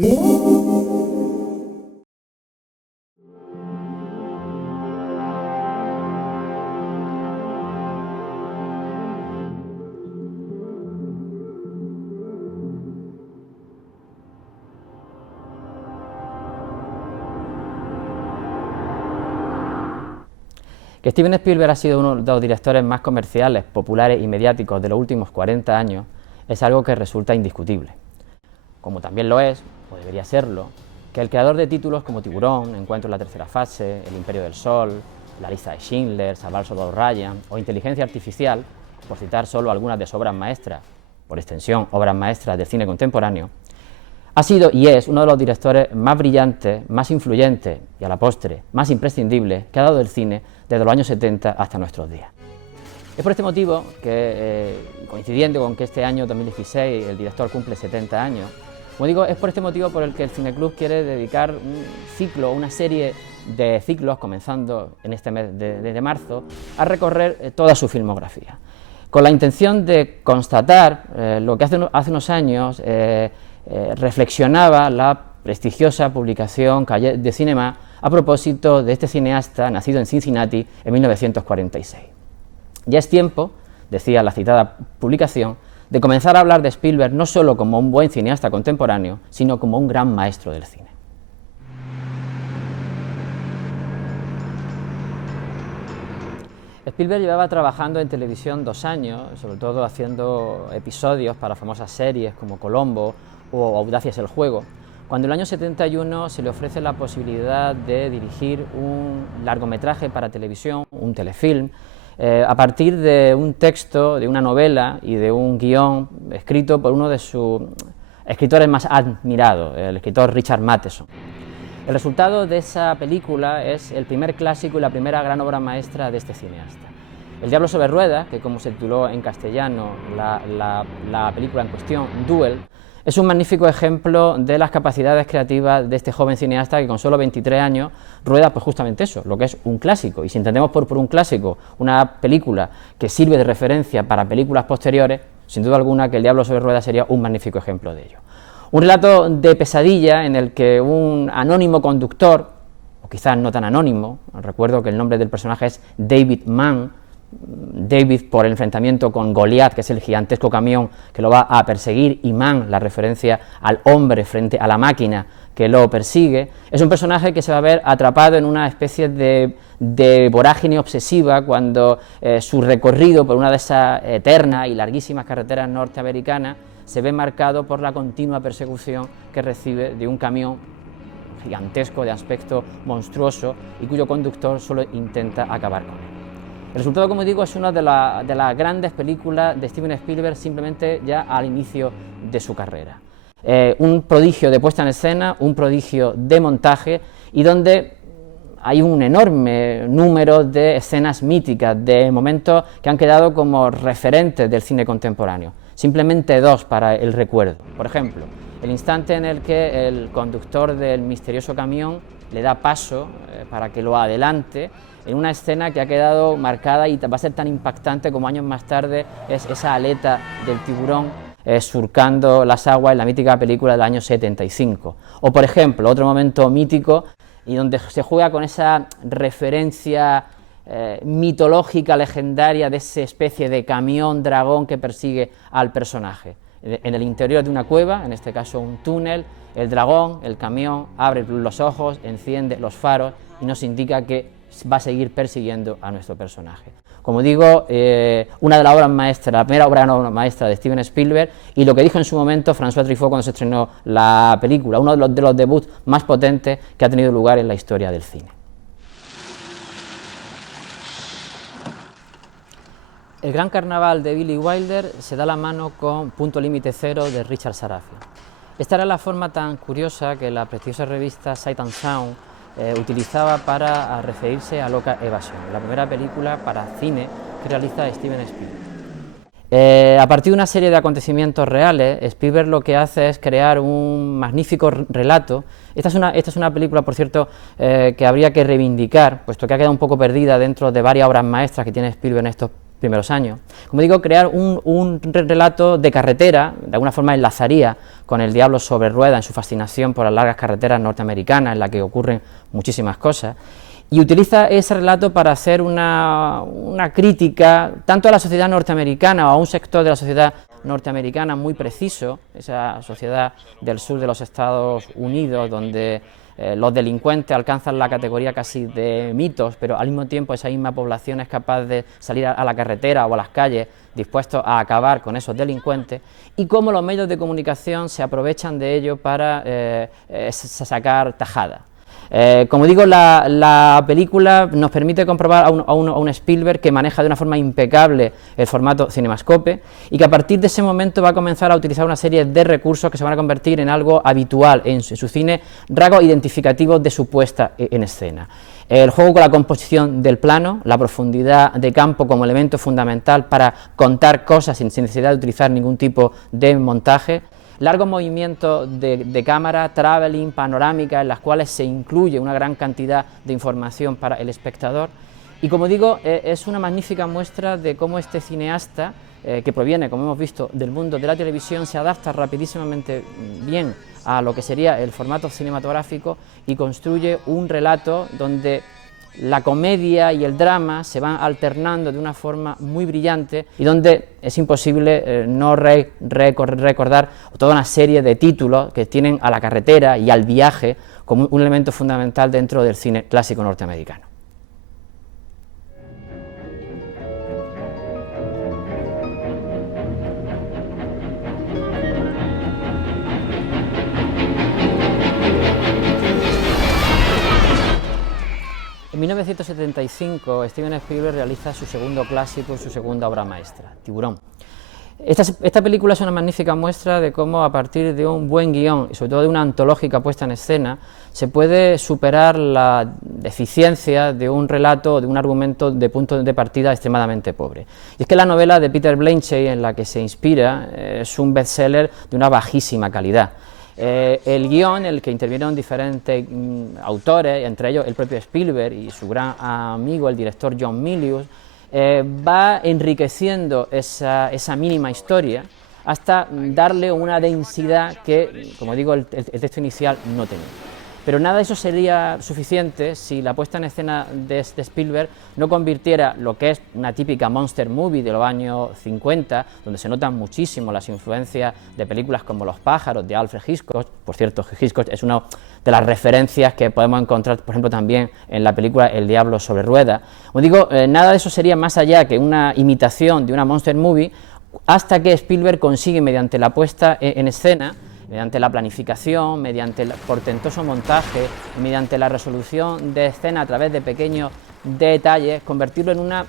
Que Steven Spielberg ha sido uno de los directores más comerciales, populares y mediáticos de los últimos 40 años es algo que resulta indiscutible. Como también lo es, o debería serlo, que el creador de títulos como Tiburón, Encuentro en la tercera fase, El Imperio del Sol, La lista de Schindler, Salvar al soldado Ryan o Inteligencia artificial, por citar solo algunas de sus obras maestras, por extensión obras maestras del cine contemporáneo, ha sido y es uno de los directores más brillantes, más influyentes y a la postre más imprescindibles que ha dado el cine desde los años 70 hasta nuestros días. Es por este motivo que, coincidiendo con que este año 2016 el director cumple 70 años, como digo, es por este motivo por el que el Cineclub quiere dedicar un ciclo, una serie de ciclos, comenzando en este mes de marzo, a recorrer toda su filmografía, con la intención de constatar lo que hace unos años reflexionaba la prestigiosa publicación Cahiers du Cinéma a propósito de este cineasta nacido en Cincinnati en 1946. Ya es tiempo, decía la citada publicación, de comenzar a hablar de Spielberg no solo como un buen cineasta contemporáneo, sino como un gran maestro del cine. Spielberg llevaba trabajando en televisión 2 años, sobre todo haciendo episodios para famosas series como Colombo o Audacia es el juego, cuando en el año 71 se le ofrece la posibilidad de dirigir un largometraje para televisión, un telefilm, a partir de un texto, de una novela y de un guión escrito por uno de sus escritores más admirados, el escritor Richard Matheson. El resultado de esa película es el primer clásico y la primera gran obra maestra de este cineasta. El diablo sobre ruedas, que como se tituló en castellano la película en cuestión, Duel, es un magnífico ejemplo de las capacidades creativas de este joven cineasta que con solo 23 años rueda pues justamente eso, lo que es un clásico. Y si entendemos por un clásico una película que sirve de referencia para películas posteriores, sin duda alguna que El diablo sobre ruedas sería un magnífico ejemplo de ello. Un relato de pesadilla en el que un anónimo conductor, o quizás no tan anónimo, recuerdo que el nombre del personaje es David Mann, David por el enfrentamiento con Goliat, que es el gigantesco camión que lo va a perseguir, y Mann, la referencia al hombre frente a la máquina que lo persigue, es un personaje que se va a ver atrapado en una especie de vorágine obsesiva cuando su recorrido por una de esas eternas y larguísimas carreteras norteamericanas se ve marcado por la continua persecución que recibe de un camión gigantesco de aspecto monstruoso y cuyo conductor solo intenta acabar con él. El resultado, como digo, es una de las grandes películas de Steven Spielberg simplemente ya al inicio de su carrera. Un prodigio de puesta en escena, un prodigio de montaje y donde hay un enorme número de escenas míticas, de momentos que han quedado como referentes del cine contemporáneo. Simplemente 2 para el recuerdo. Por ejemplo, el instante en el que el conductor del misterioso camión le da paso para que lo adelante, en una escena que ha quedado marcada y va a ser tan impactante como años más tarde es esa aleta del tiburón surcando las aguas en la mítica película del año 75. O por ejemplo, otro momento mítico y donde se juega con esa referencia mitológica, legendaria de esa especie de camión dragón que persigue al personaje. En el interior de una cueva, en este caso un túnel, el dragón, el camión, abre los ojos, enciende los faros y nos indica que va a seguir persiguiendo a nuestro personaje. Como digo, una de las obras maestras, la primera obra maestra de Steven Spielberg, y lo que dijo en su momento François Truffaut cuando se estrenó la película, uno de los debuts más potentes que ha tenido lugar en la historia del cine. El Gran Carnaval de Billy Wilder se da la mano con Punto Límite Cero de Richard Sarafian. Esta era la forma tan curiosa que la prestigiosa revista Sight and Sound utilizaba para referirse a Loca Evasion, la primera película para cine que realiza Steven Spielberg. A partir de una serie de acontecimientos reales, Spielberg lo que hace es crear un magnífico relato. Esta es una película, por cierto, que habría que reivindicar, puesto que ha quedado un poco perdida dentro de varias obras maestras que tiene Spielberg en estos primeros años. Como digo, crear un relato de carretera, de alguna forma enlazaría con El diablo sobre ruedas en su fascinación por las largas carreteras norteamericanas, en la que ocurren muchísimas cosas, y utiliza ese relato para hacer una crítica tanto a la sociedad norteamericana o a un sector de la sociedad norteamericana muy preciso, esa sociedad del sur de los Estados Unidos, donde los delincuentes alcanzan la categoría casi de mitos, pero al mismo tiempo esa misma población es capaz de salir a la carretera o a las calles dispuestos a acabar con esos delincuentes, y cómo los medios de comunicación se aprovechan de ello para sacar tajada. Como digo, la película nos permite comprobar a un Spielberg que maneja de una forma impecable el formato CinemaScope, y que a partir de ese momento va a comenzar a utilizar una serie de recursos que se van a convertir en algo habitual en su cine, rasgos identificativos de su puesta en escena. El juego con la composición del plano, la profundidad de campo como elemento fundamental para contar cosas sin necesidad de utilizar ningún tipo de montaje, largos movimientos de cámara, traveling, panorámica, en las cuales se incluye una gran cantidad de información para el espectador, y como digo, es una magnífica muestra de cómo este cineasta, que proviene, como hemos visto, del mundo de la televisión, se adapta rapidísimamente bien a lo que sería el formato cinematográfico y construye un relato donde la comedia y el drama se van alternando de una forma muy brillante, y donde es imposible no recordar toda una serie de títulos que tienen a la carretera y al viaje como un elemento fundamental dentro del cine clásico norteamericano. En 1975, Steven Spielberg realiza su segundo clásico y su segunda obra maestra, Tiburón. Esta película es una magnífica muestra de cómo, a partir de un buen guión y sobre todo de una antológica puesta en escena, se puede superar la deficiencia de un relato, de un argumento de punto de partida extremadamente pobre. Y es que la novela de Peter Blanchett, en la que se inspira, es un bestseller de una bajísima calidad. El guión, en el que intervinieron diferentes autores, entre ellos el propio Spielberg y su gran amigo, el director John Milius, va enriqueciendo esa mínima historia hasta darle una densidad que, como digo, el texto inicial no tenía. Pero nada de eso sería suficiente si la puesta en escena de Spielberg no convirtiera lo que es una típica monster movie de los años 50, donde se notan muchísimo las influencias de películas como Los pájaros de Alfred Hitchcock. Por cierto, Hitchcock es una de las referencias que podemos encontrar, por ejemplo, también en la película El diablo sobre ruedas. Como digo, nada de eso sería más allá que una imitación de una monster movie, hasta que Spielberg consigue, mediante la puesta en escena, mediante la planificación, mediante el portentoso montaje, mediante la resolución de escena a través de pequeños detalles, convertirlo en una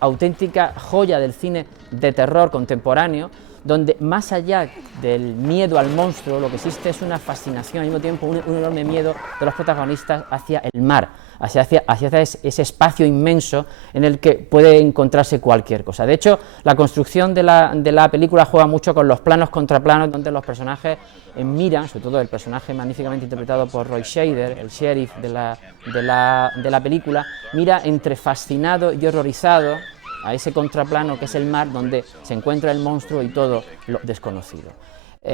auténtica joya del cine de terror contemporáneo, donde más allá del miedo al monstruo, lo que existe es una fascinación, al mismo tiempo un enorme miedo de los protagonistas hacia el mar, hacia ese espacio inmenso en el que puede encontrarse cualquier cosa. De hecho, la construcción de la película juega mucho con los planos contra planos, donde los personajes miran, sobre todo el personaje magníficamente interpretado por Roy Scheider, el sheriff de la película, mira entre fascinado y horrorizado a ese contraplano que es el mar, donde se encuentra el monstruo y todo lo desconocido.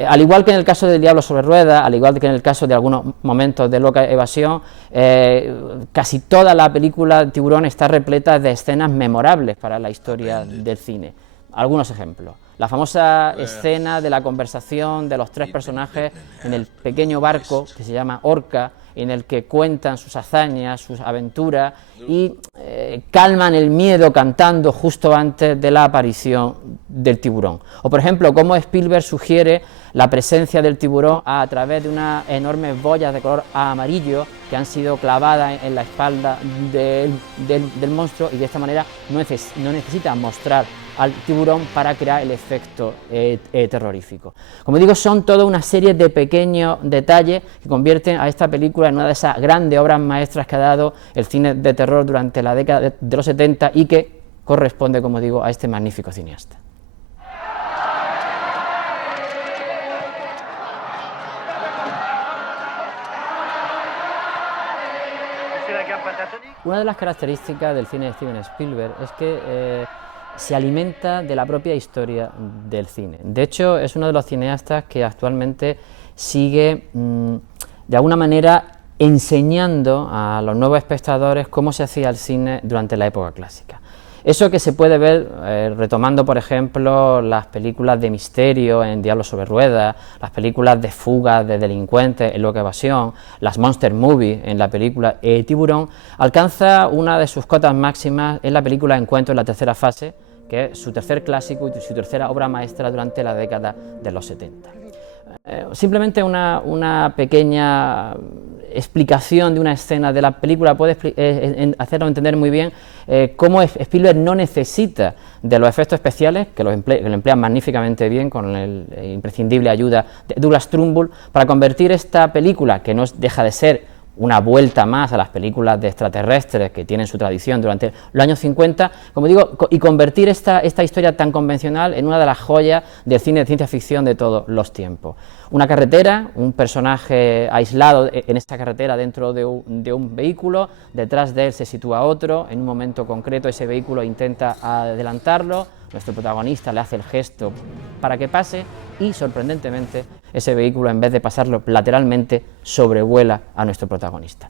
Al igual que en el caso del diablo sobre ruedas, al igual que en el caso de algunos momentos de loca evasión, casi toda la película Tiburón está repleta de escenas memorables para la historia del cine. Algunos ejemplos: la famosa escena de la conversación de los tres personajes en el pequeño barco que se llama Orca, en el que cuentan sus hazañas, sus aventuras y calman el miedo cantando justo antes de la aparición del tiburón. O, por ejemplo, cómo Spielberg sugiere la presencia del tiburón a través de unas enormes boyas de color amarillo que han sido clavadas en la espalda del monstruo, y de esta manera no necesita mostrar al tiburón para crear el efecto terrorífico. Como digo, son toda una serie de pequeños detalles que convierten a esta película en una de esas grandes obras maestras que ha dado el cine de terror durante la década de los 70 y que corresponde, como digo, a este magnífico cineasta. Una de las características del cine de Steven Spielberg es que se alimenta de la propia historia del cine. De hecho, es uno de los cineastas que actualmente sigue, de alguna manera, enseñando a los nuevos espectadores cómo se hacía el cine durante la época clásica. Eso que se puede ver retomando, por ejemplo, las películas de misterio en Diablo sobre ruedas, las películas de fugas de delincuentes en Loca Evasión, las Monster Movies en la película Tiburón, alcanza una de sus cotas máximas en la película Encuentro en la tercera fase, que es su tercer clásico y su tercera obra maestra durante la década de los 70. Simplemente una pequeña explicación de una escena de la película puede hacernos entender muy bien cómo Spielberg no necesita de los efectos especiales, que lo emplean magníficamente bien con la imprescindible ayuda de Douglas Trumbull, para convertir esta película, que no deja de ser una vuelta más a las películas de extraterrestres que tienen su tradición durante los años 50, como digo, y convertir esta historia tan convencional en una de las joyas del cine de ciencia ficción de todos los tiempos. Una carretera, un personaje aislado en esta carretera dentro de un vehículo, detrás de él se sitúa otro, en un momento concreto ese vehículo intenta adelantarlo, nuestro protagonista le hace el gesto para que pase y, sorprendentemente, ese vehículo, en vez de pasarlo lateralmente, sobrevuela a nuestro protagonista.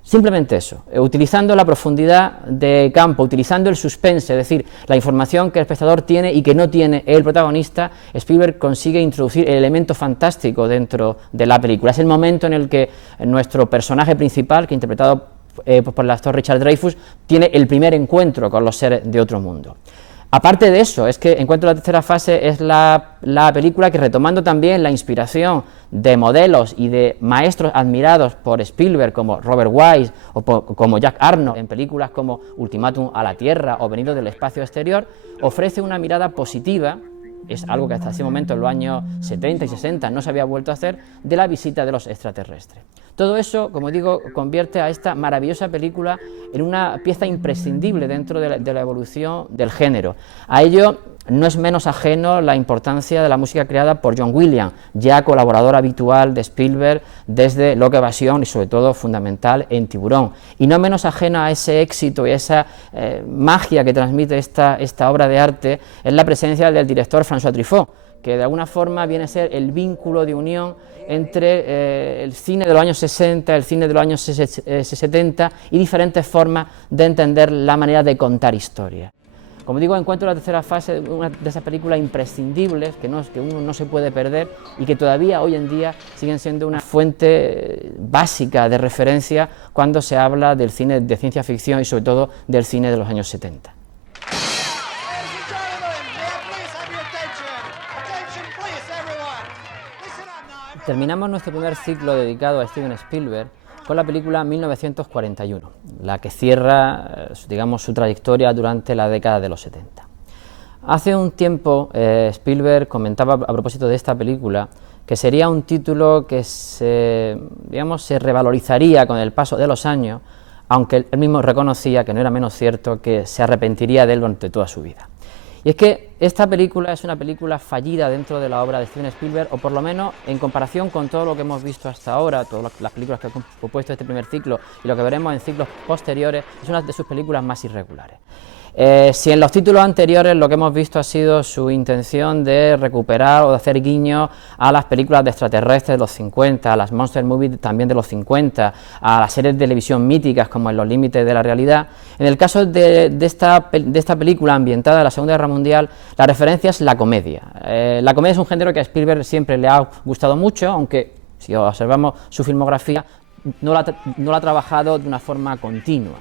Simplemente eso, utilizando la profundidad de campo, utilizando el suspense, es decir, la información que el espectador tiene y que no tiene el protagonista, Spielberg consigue introducir el elemento fantástico dentro de la película. Es el momento en el que nuestro personaje principal, que interpretado por el actor Richard Dreyfuss, tiene el primer encuentro con los seres de otro mundo. Aparte de eso, es que Encuentro en la tercera fase es la película que, retomando también la inspiración de modelos y de maestros admirados por Spielberg, como Robert Wise o como Jack Arnold, en películas como Ultimátum a la Tierra o Venido del espacio exterior, ofrece una mirada positiva, es algo que hasta ese momento, en los años 70 y 60, no se había vuelto a hacer, de la visita de los extraterrestres. Todo eso, como digo, convierte a esta maravillosa película en una pieza imprescindible dentro de la evolución del género. A ello no es menos ajeno la importancia de la música creada por John Williams, ya colaborador habitual de Spielberg desde Loca Evasión y sobre todo fundamental en Tiburón. Y no menos ajeno a ese éxito y esa magia que transmite esta obra de arte es la presencia del director François Truffaut, que de alguna forma viene a ser el vínculo de unión entre el cine de los años 60, el cine de los años 70 y diferentes formas de entender la manera de contar historias. Como digo, Encuentro en la tercera fase, una de esas películas imprescindibles que uno no se puede perder y que todavía hoy en día siguen siendo una fuente básica de referencia cuando se habla del cine de ciencia ficción y sobre todo del cine de los años 70. Terminamos nuestro primer ciclo dedicado a Steven Spielberg con la película 1941, la que cierra, digamos, su trayectoria durante la década de los 70. Hace un tiempo Spielberg comentaba a propósito de esta película que sería un título que se revalorizaría con el paso de los años, aunque él mismo reconocía, que no era menos cierto, que se arrepentiría de él durante toda su vida. Y es que esta película es una película fallida dentro de la obra de Steven Spielberg, o por lo menos en comparación con todo lo que hemos visto hasta ahora, todas las películas que ha compuesto este primer ciclo y lo que veremos en ciclos posteriores, es una de sus películas más irregulares. Si en los títulos anteriores lo que hemos visto ha sido su intención de recuperar o de hacer guiño a las películas de extraterrestres de los 50, a las Monster Movies también de los 50, a las series de televisión míticas como En los límites de la realidad, en el caso de esta película ambientada en la Segunda Guerra Mundial, la referencia es la comedia. La comedia es un género que a Spielberg siempre le ha gustado mucho, aunque si observamos su filmografía no la ha trabajado de una forma continua.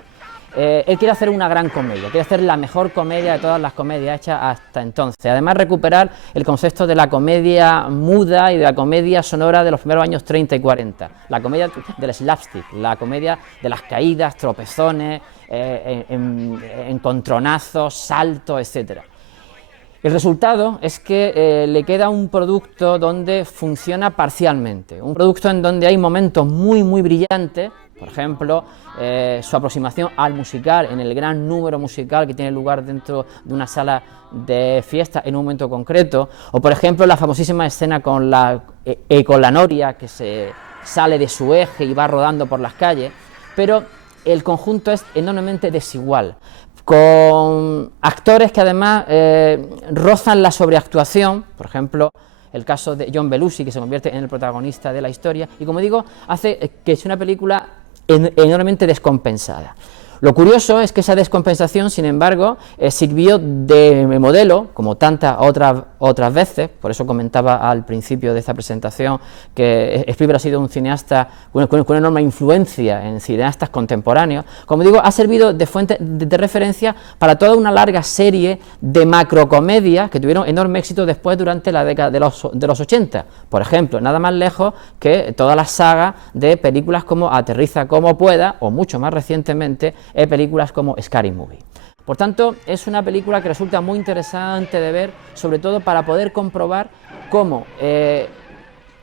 Él quiere hacer una gran comedia, quiere hacer la mejor comedia de todas las comedias hechas hasta entonces. Además, recuperar el concepto de la comedia muda y de la comedia sonora de los primeros años 30 y 40. La comedia del slapstick, la comedia de las caídas, tropezones, encontronazos, saltos, etc. El resultado es que le queda un producto donde funciona parcialmente, un producto en donde hay momentos muy brillantes. Por ejemplo, su aproximación al musical, en el gran número musical que tiene lugar dentro de una sala de fiesta en un momento concreto, o por ejemplo la famosísima escena con la noria que se sale de su eje y va rodando por las calles, pero el conjunto es enormemente desigual. con actores que además rozan la sobreactuación, por ejemplo, el caso de John Belushi, que se convierte en el protagonista de la historia, y como digo, hace que sea una película enormemente descompensada. Lo curioso es que esa descompensación, sin embargo, sirvió de modelo, como tantas otras veces. Por eso comentaba al principio de esta presentación que Spielberg ha sido un cineasta con una enorme influencia en cineastas contemporáneos. Como digo, ha servido de fuente de referencia para toda una larga serie de macrocomedias que tuvieron enorme éxito después durante la década de los 80. Por ejemplo, nada más lejos que toda la saga de películas como Aterriza como pueda, o mucho más recientemente, películas como Scary Movie. Por tanto, es una película que resulta muy interesante de ver, sobre todo para poder comprobar cómo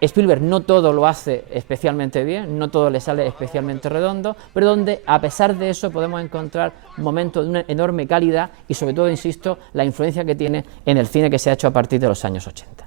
Spielberg no todo lo hace especialmente bien, no todo le sale especialmente redondo, pero donde a pesar de eso podemos encontrar momentos de una enorme calidad y sobre todo, insisto, la influencia que tiene en el cine que se ha hecho a partir de los años 80.